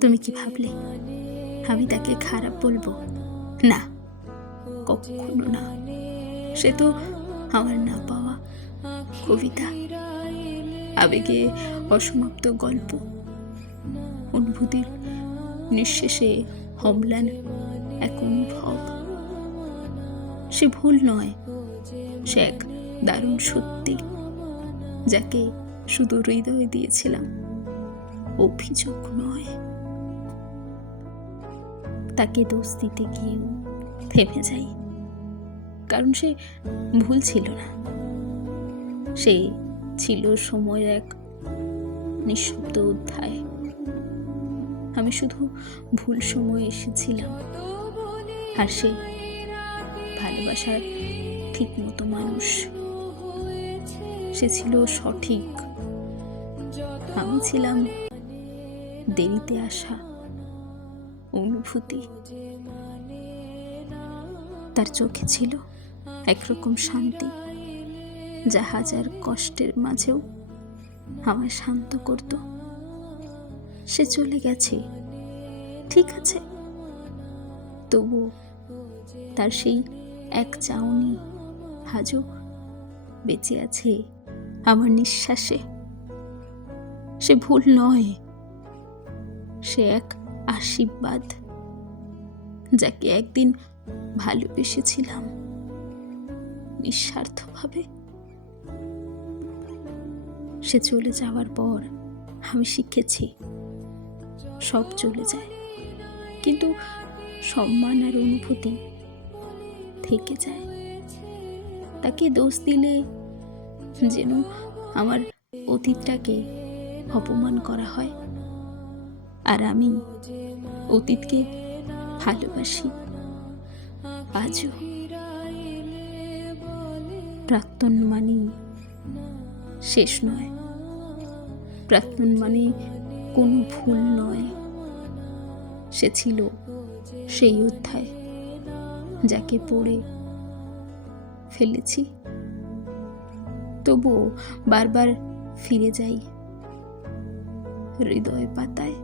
তুমি কি ভাবলে আমি তাকে খারাপ বলবো? না, কখনো না। সে তো আমার না পাওয়া কবিতা, আবেগে অসমাপ্ত গল্প, অনুভূতির নিঃশেষে অম্লান এক অনুভব। সে ভুল নয়, সে এক দারুণ সত্যি, যাকে শুধু হৃদয় দিয়েছিলাম, অভিযোগ নয়। তাকে দোষ দিতে গিয়েও থেমে যাই, কারণ সে ভুল ছিল না। সে ছিল সময়ের এক নিঃশব্দ অধ্যায়। আমি শুধু ভুল সময়ে এসেছিলাম, আর সে ভালোবাসার ঠিক মতো মানুষ। সে ছিল সঠিক, আমি ছিলাম দেরিতে আসা অনুভূতি। তার চোখে ছিল একরকম শান্তি, যা হাজার কষ্টের মাঝেও আমায় শান্ত করত। সে চলে গেছে, ঠিক আছে, তবু তার সেই এক চাউনি আজও বেঁচে আছে আমার নিঃশ্বাসে। সে ভুল নয়, সে এক আশীর্বাদ, যাকে একদিন ভালোবেসেছিলাম নিঃস্বার্থভাবে। সে চলে যাওয়ার পর আমি শিখেছি সব চলে যায়, কিন্তু সম্মান আর অনুভূতি থেকে যায়। তাকে দোষ দিলে যেন আমার অতীতটাকে অপমান করা হয়, আর আমি অতীতকে ভালোবাসি আজও। প্রাক্তন মানে শেষ নয়, প্রাক্তন মানে কোনো ভুল নয়। সে ছিল সেই অধ্যায়, যাকে পড়ে ফেলেছি, তবুও বারবার ফিরে যাই হৃদয় পাতায়।